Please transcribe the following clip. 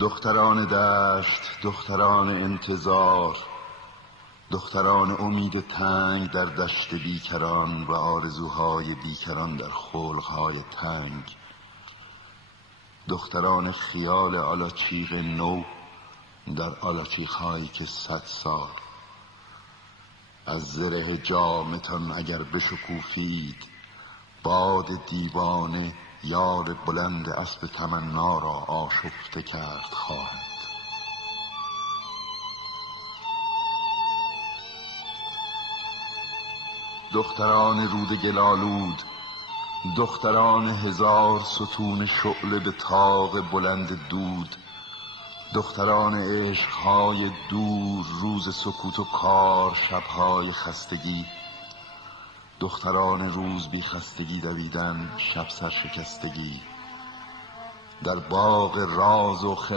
دختران دشت، دختران انتظار، دختران امید تنگ در دشت بیکران و آرزوهای بیکران در خلقهای تنگ، دختران خیال آلاچیق نو در آلاچیقهایی که 100 سال از زره جامتان اگر بشکوفید، باد دیوانه یار بلند اسب تمنا را آشفته کرد خواهد. دختران رود گلالود، دختران 1000 ستون شعله به طاق بلند دود، دختران عشقهای دور، روز سکوت و کار، شبهای خستگی، دختران روز بی خستگی دویدن، شب سرشکستگی در باغ راز و